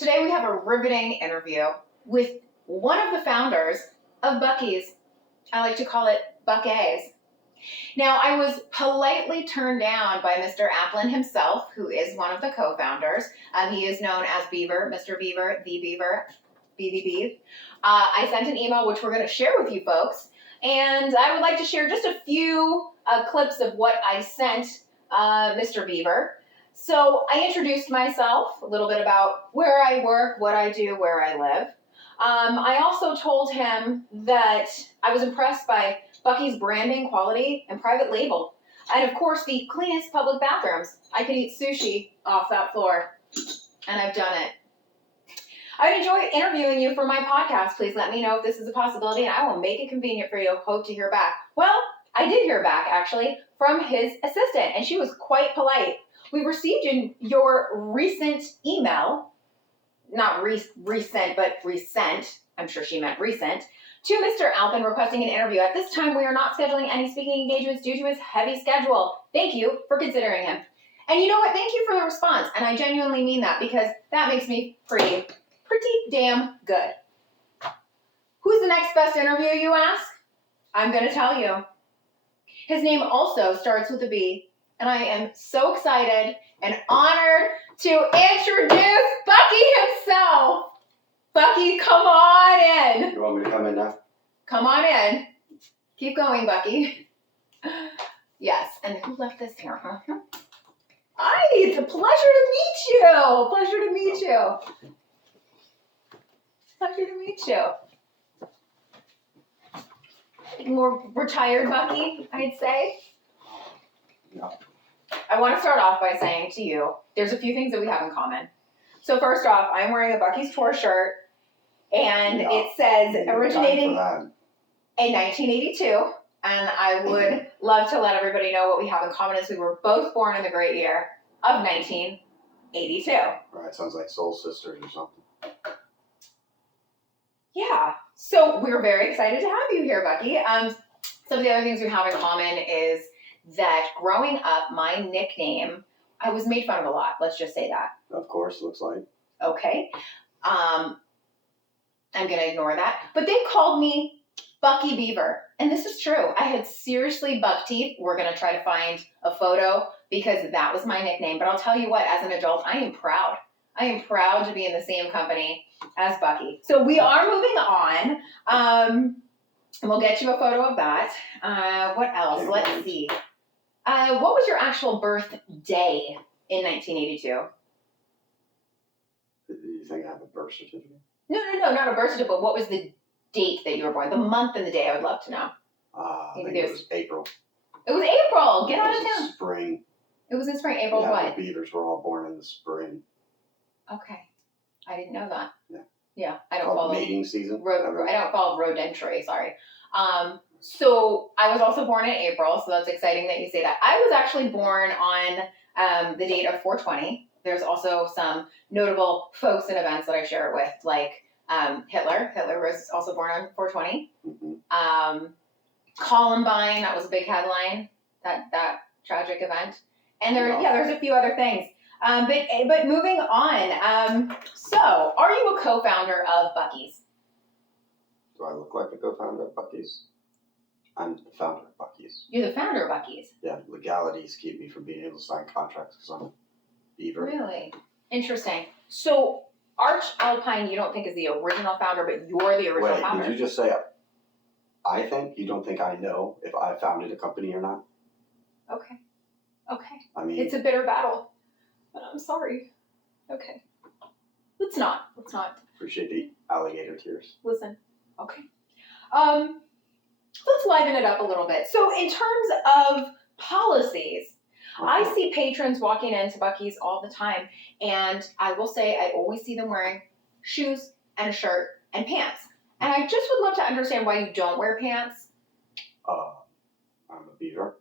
Today we have a riveting interview with one of the founders of Buc-ees. I like to call it Buc-ees. Now, I was politely turned down by Mr. Applin himself, who is one of the co-founders. He is known as Beaver, Mr. Beaver, the Beaver, BBB. I sent an email, which we're going to share with you folks, and I would like to share just a few clips of what I sent Mr. Beaver. So I introduced myself, a little bit about where I work, what I do, where I live. I also told him that I was impressed by Buc-ee's branding, quality, and private label. And of course, the cleanest public bathrooms. I could eat sushi off that floor, and I've done it. I'd enjoy interviewing you for my podcast. Please let me know if this is a possibility, and I will make it convenient for you. Hope to hear back. Well, I did hear back, actually, from his assistant, and she was quite polite. We received in your recent email, not recent, but recent, I'm sure she meant recent, to Mr. Alpin requesting an interview. At this time, we are not scheduling any speaking engagements due to his heavy schedule. Thank you for considering him. And you know what? Thank you for the response. And I genuinely mean that because that makes me pretty damn good. Who's the next best interview, you ask? I'm going to tell you. His name also starts with a B. And I am so excited and honored to introduce Buc-ee himself. Buc-ee, come on in. You want me to come in now? Come on in. Keep going, Buc-ee. Yes, and who left this here? Hi, it's a pleasure to meet you. Pleasure to meet you. Pleasure to meet you. More retired Buc-ee, I'd say. No. I want to start off by saying to you, there's a few things that we have in common. So first off, I'm wearing a Buc-ee's tour shirt, and it says originating in 1982. And I would love to let everybody know what we have in common is we were both born in the great year of 1982. Right, sounds like soul sisters or something. Yeah. So we're very excited to have you here, Buc-ee. Some of the other things we have in common is that growing up, my nickname, I was made fun of a lot. Let's just say that. Of course, looks like. Okay. I'm going to ignore that. But they called me Buc-ee Beaver. And this is true. I had seriously buck teeth. We're going to try to find a photo because that was my nickname. But I'll tell you what, as an adult, I am proud. I am proud to be in the same company as Buc-ee. So we are moving on. And we'll get you a photo of that. What else? Let's see. What was your actual birthday in 1982? Do you think I have a birth certificate? No, not a birth certificate, but what was the date that you were born? The month and the day, I would love to know. I think it was April. It was April! Get out of town! Spring. It was in spring. April what? The beavers were all born in the spring. Okay. I didn't know that. Yeah. Yeah, I don't follow mating season. I don't follow rodentry, sorry. So I was also born in April, so that's exciting that you say that. I was actually born on the date of 4/20. There's also some notable folks and events that I share it with, like Hitler. Hitler was also born on 4/20. Mm-hmm. Columbine, that was a big headline, that tragic event. And there's a few other things. But moving on, so are you a co-founder of Buc-ees? Do I look like the co-founder of Buc-ees? I'm the founder of Buc-ees. You're the founder of Buc-ees? Yeah, legalities keep me from being able to sign contracts because I'm a beaver. Really? Interesting. So Arch Alpine, you don't think is the original founder, but you're the original founder. Did you just say I think? You don't think I know if I founded a company or not? Okay. I mean, it's a bitter battle, but I'm sorry. Okay. Let's not. Appreciate the alligator tears. Listen. Okay. Let's liven it up a little bit. So in terms of policies, I see patrons walking into Buc-ees all the time, and I will say I always see them wearing shoes and a shirt and pants. And I just would love to understand why you don't wear pants. I'm a beaver.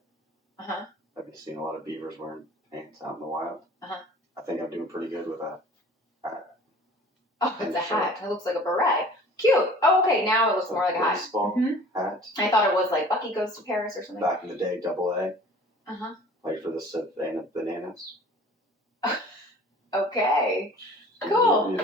Uh-huh. Have you seen a lot of beavers wearing pants out in the wild? Uh-huh. I think I'm doing pretty good with that. Oh, it's a hat. It looks like a beret. Cute. Oh, okay. Now it looks more like a hat. Baseball hat. I thought it was like Buc-ee Goes to Paris or something. Back in the day, AA. Uh-huh. Played for the Savannah Bananas. Okay. Cool.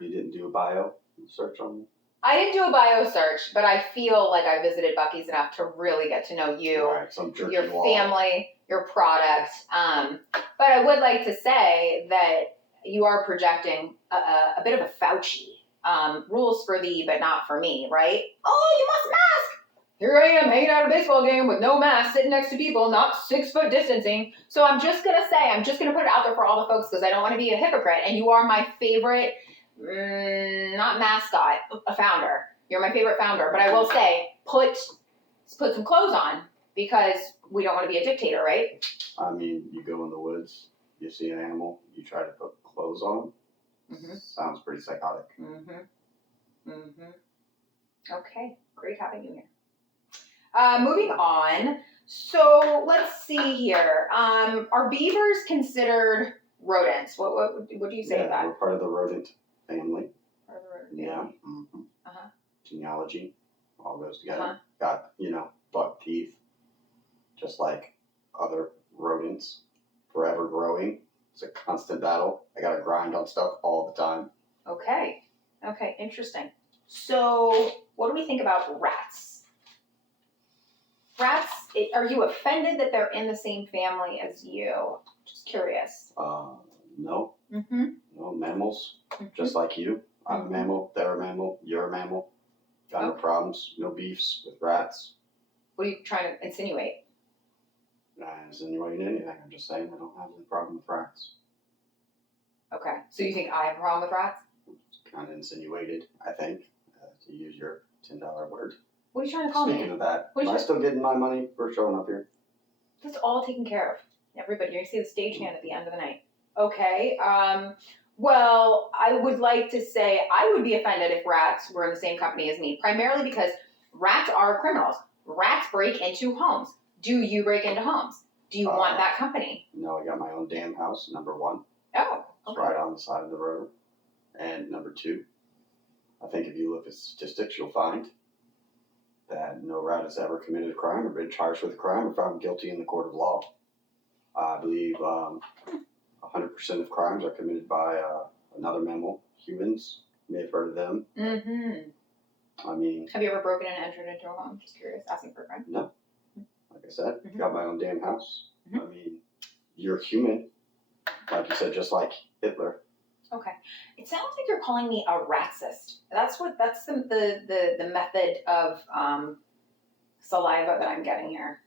You didn't do a bio search on me? I didn't do a bio search, but I feel like I visited Buc-ee's enough to really get to know you, Right, some jerky your wall. family, your product. But I would like to say that you are projecting a bit of a Fauci. Rules for thee, but not for me, right? Oh, you must mask. Here I am hanging out at a baseball game with no mask, sitting next to people, not 6 foot distancing. So I'm just going to put it out there for all the folks because I don't want to be a hypocrite. And you are my favorite, not mascot, a founder. You're my favorite founder. But I will say, put some clothes on because we don't want to be a dictator, right? I mean, you go in the woods, you see an animal, you try to put clothes on them. Mm-hmm. Sounds pretty psychotic. Okay, great having you here. Moving on. So let's see here. Are beavers considered rodents? What do you say to that? We're part of the rodent family. Part of the rodent Yeah. family. Mm-hmm. Genealogy all goes together. Uh-huh. Got, buck teeth, just like other rodents, forever growing. It's a constant battle. I gotta grind on stuff all the time. Okay, interesting. So what do we think about rats? Rats, are you offended that they're in the same family as you? Just curious. No. Mm-hmm. No, mammals, just like you. I'm a mammal, they're a mammal, you're a mammal. Got no problems, no beefs with rats. What are you trying to insinuate? Not insinuating anything. I'm just saying I don't have any problem with rats. Okay, so you think I have a problem with rats? It's kind of insinuated, I think, to use your $10 word. What are you trying to call me? Speaking of that, am I still getting my money for showing up here? That's all taken care of. Everybody, you're going to see the stagehand at the end of the night. Okay, well, I would like to say I would be offended if rats were in the same company as me, primarily because rats are criminals. Rats break into homes. Do you break into homes? Do you want that company? No, I got my own damn house, number one. Oh, It's okay. right on the side of the road. And number two, I think if you look at statistics, you'll find that no rat has ever committed a crime or been charged with a crime or found guilty in the court of law. I believe 100% of crimes are committed by another mammal. Humans, you may have heard of them. Mm-hmm. I mean... Have you ever broken and entered into a home? Just curious, asking for a friend. No. Like I said, got my own damn house. I mean, you're human. Like you said, just like Hitler. Okay. It sounds like you're calling me a racist. That's the method of saliva that I'm getting here.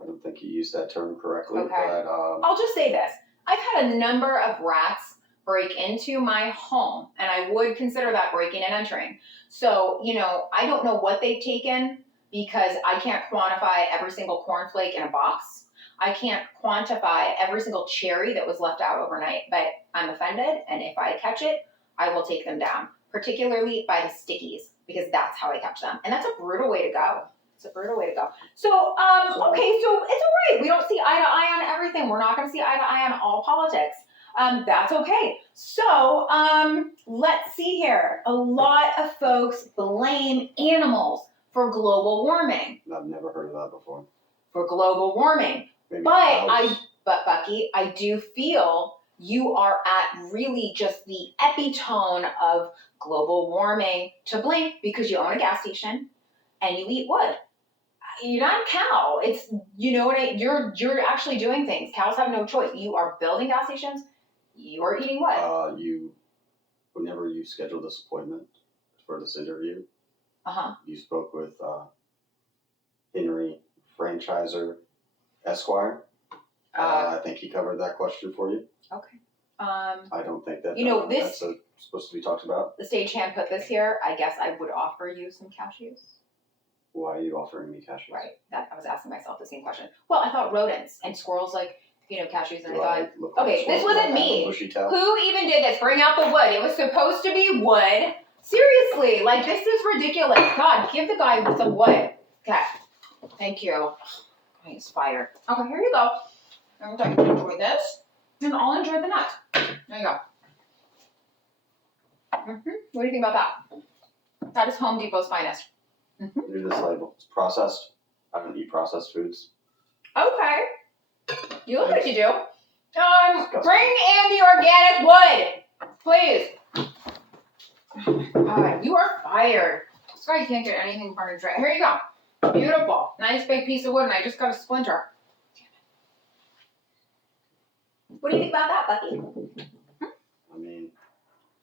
I don't think you used that term correctly. Okay. But, I'll just say this. I've had a number of rats break into my home, and I would consider that breaking and entering. So, I don't know what they've taken because I can't quantify every single cornflake in a box. I can't quantify every single cherry that was left out overnight, but I'm offended, and if I catch it, I will take them down, particularly by the stickies, because that's how I catch them. And that's a brutal way to go. It's a brutal way to go. So, okay, so it's all right. We don't see eye to eye on everything. We're not going to see eye to eye on all politics. That's okay. So, let's see here. A lot of folks blame animals for global warming. I've never heard of that before. For global warming. Maybe But Buc-ee, I do feel you are at really just the epitome of global warming to blame because you own a gas station and you eat wood. You're not a cow. You're actually doing things. Cows have no choice. You are building gas stations. You are eating wood. Whenever you scheduled this appointment for this interview, you spoke with Henry Franchiser Esquire. I think he covered that question for you. Okay. I don't think that that's supposed to be talked about. The stagehand put this here. I guess I would offer you some cashews. Why are you offering me cashews? Right. I was asking myself the same question. Well, I thought rodents and squirrels like, cashews, and I thought, okay, this wasn't me. Who even did this? Bring out the wood. It was supposed to be wood. Seriously, this is ridiculous. God, give the guy some wood. Okay. Thank you. He's fired. Okay, here you go. I'm going to enjoy this, and I'll enjoy the nut. There you go. What do you think about that? That is Home Depot's finest. Read this label. It's processed. I don't eat processed foods. Okay. You look like you do. Bring in the organic wood, please. Oh my God, you are fired. This guy can't get anything for his drink. Here you go. Beautiful. Nice big piece of wood, and I just got a splinter. What do you think about that, Buc-ee? I mean,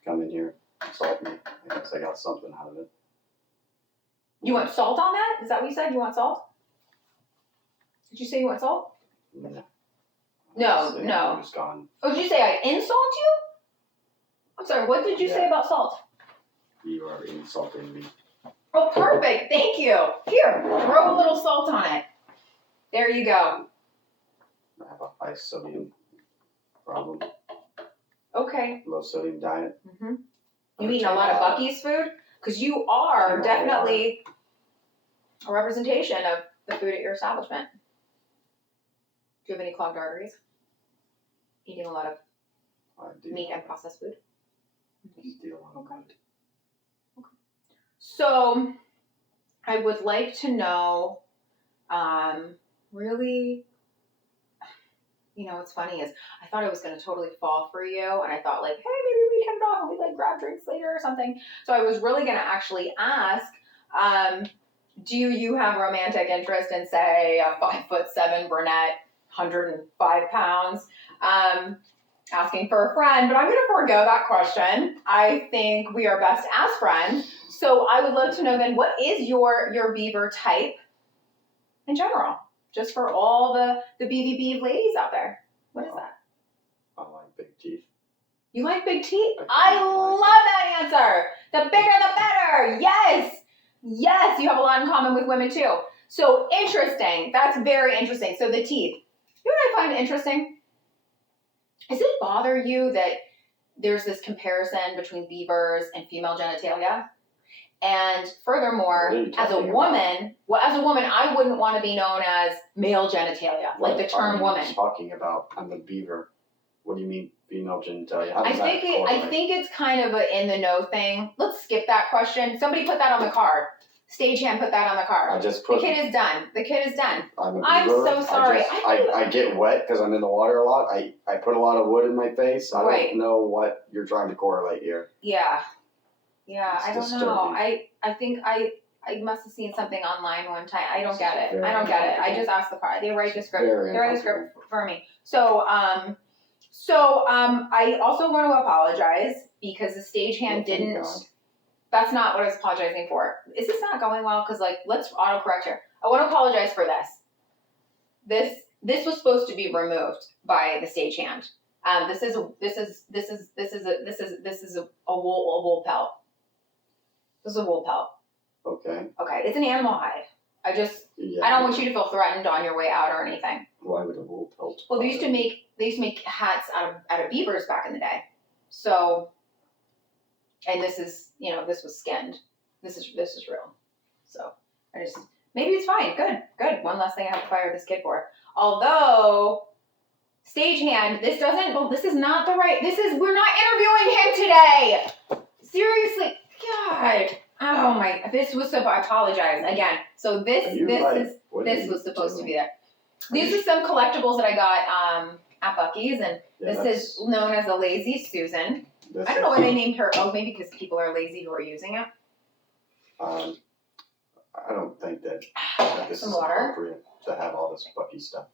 come in here, insult me. I guess I got something out of it. You want salt on that? Is that what you said? You want salt? Did you say you want salt? No. No. I'm just gone. Oh, did you say I insult you? I'm sorry, what did you say about salt? You are insulting me. Oh, perfect. Thank you. Here, throw a little salt on it. There you go. I have a high sodium problem. Okay. Low sodium diet. Mm-hmm. You eating a lot of Buc-ee's food? Because you are definitely a representation of the food at your establishment. Do you have any clogged arteries? Eating a lot of meat and processed food? Okay. So, I would like to know, really, you know, what's funny is I thought I was going to totally fall for you, and I thought like, hey, maybe we head off and we like grab drinks later or something. So I was really going to actually ask, do you have romantic interest in, say, a 5'7" brunette, 105 pounds, asking for a friend? But I'm going to forego that question. I think we are best as friends. So I would love to know then, what is your beaver type in general? Just for all the BVB ladies out there. What is that? I like big teeth. You like big teeth? I love that answer. The bigger the better. Yes. Yes, you have a lot in common with women too. So interesting. That's very interesting. So the teeth. You know what I find interesting? Does it bother you that there's this comparison between beavers and female genitalia? And furthermore, as a woman, I wouldn't want to be known as male genitalia, like the term woman. Talking about, I'm a beaver. What do you mean female genitalia? I think it's kind of a in the know thing. Let's skip that question. Somebody put that on the card. Stagehand put that on the card. The kid is done. I'm so sorry. I get wet because I'm in the water a lot. I put a lot of wood in my face. I don't know what you're trying to correlate here. Yeah, I don't disturbing. know. I think I must have seen something online one time. I don't get it. I just asked the part. They write the script. For me. So I also want to apologize because the stagehand didn't. That's not what I was apologizing for. Is this not going well? Because let's autocorrect here. I want to apologize for this. This was supposed to be removed by the stagehand. This is a wool pelt. This is a wool pelt. Okay. It's an animal hide. I don't want you to feel threatened on your way out or anything. Why would a wool pelt? Well, they used to make hats out of beavers back in the day. So, and this is, this was skinned. This is real. So maybe it's fine. Good. One less thing I have to fire this kid for. Although, stagehand, this is not the right, we're not interviewing him today. Seriously, God. Oh my, I apologize again. So this was supposed to be there. These are some collectibles that I got at Buc-ee's, and this is known as a Lazy Susan. I don't know why they named her. Oh, maybe because people are lazy who are using it. I don't think that this is appropriate to have all this Buc-ee stuff.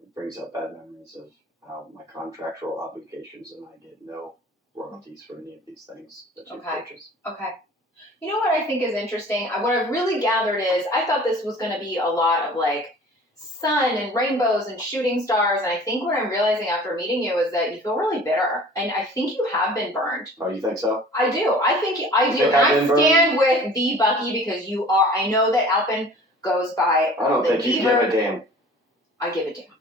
It brings up bad memories of how my contractual obligations and I get no royalties for any of these things that you purchase. Okay. You know what I think is interesting? What I've really gathered is I thought this was going to be a lot of sun and rainbows and shooting stars, and I think what I'm realizing after meeting you is that you feel really bitter, and I think you have been burned. Oh, you think so? I do. I do. I stand with the Buc-ee because you are. I know that Alpin goes by. I don't think you give a damn. I give a damn.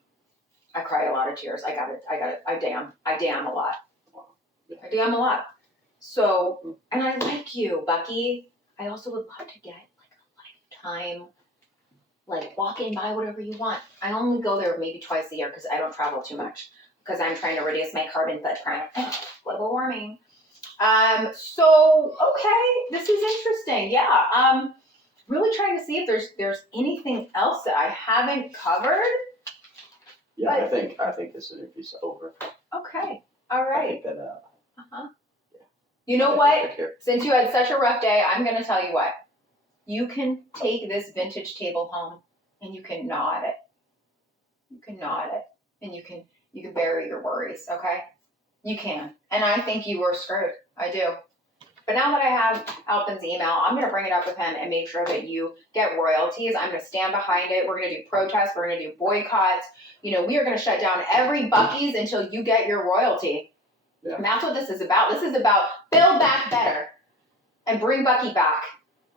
I cry a lot of tears. I got it. I damn a lot. I damn a lot. So, and I like you, Buc-ee. I also would love to get a lifetime, walk-in, buy whatever you want. I only go there maybe twice a year because I don't travel too much because I'm trying to reduce my carbon footprint. Global warming. So, okay, this is interesting. Yeah. Really trying to see if there's anything else that I haven't covered. Yeah, But- I think this interview's over. Okay. All I right. think that Uh-huh. Yeah. You know I think what? we're good here. Since you had such a rough day, I'm going to tell you what. You can take this vintage table home and you can gnaw at it. You can gnaw at it and you can bury your worries, okay? You can. And I think you were screwed. I do. But now that I have Alpin's email, I'm going to bring it up with him and make sure that you get royalties. I'm going to stand behind it. We're going to do protests. We're going to do boycotts. We are going to shut down every Buc-ee's until you get your royalty. Yeah. And that's what this is about. This is about build back better and bring Buc-ee back.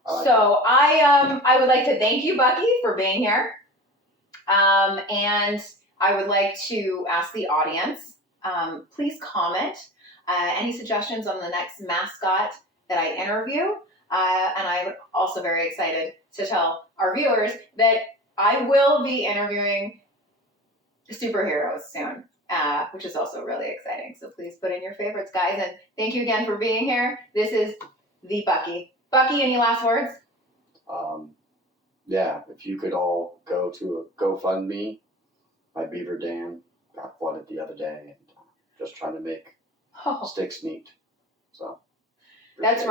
So I would like to thank you, Buc-ee, for being here. And I would like to ask the audience, please comment any suggestions on the next mascot that I interview. And I'm also very excited to tell our viewers that I will be interviewing superheroes soon, which is also really exciting. So please put in your favorites, guys. And thank you again for being here. This is the Buc-ee. Buc-ee, any last words? Yeah, if you could all go to a GoFundMe, my beaver dam got flooded the other day, and just trying to make sticks neat. So That's appreciate it.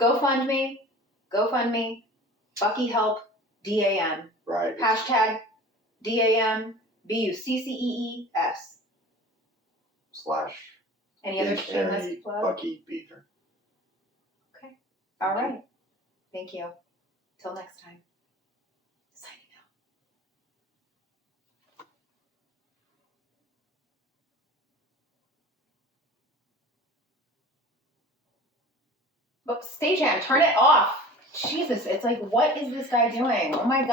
right. GoFundMe, Buc-ee help, DAM. Right. Hashtag DAM BUCCEES. / Any other Big shameless Hairy plug? Buc-ee beaver. Okay. All right. Thank you. Till next time. Signing out. But Stagehand, turn it off. Jesus, it's like, what is this guy doing? Oh my God.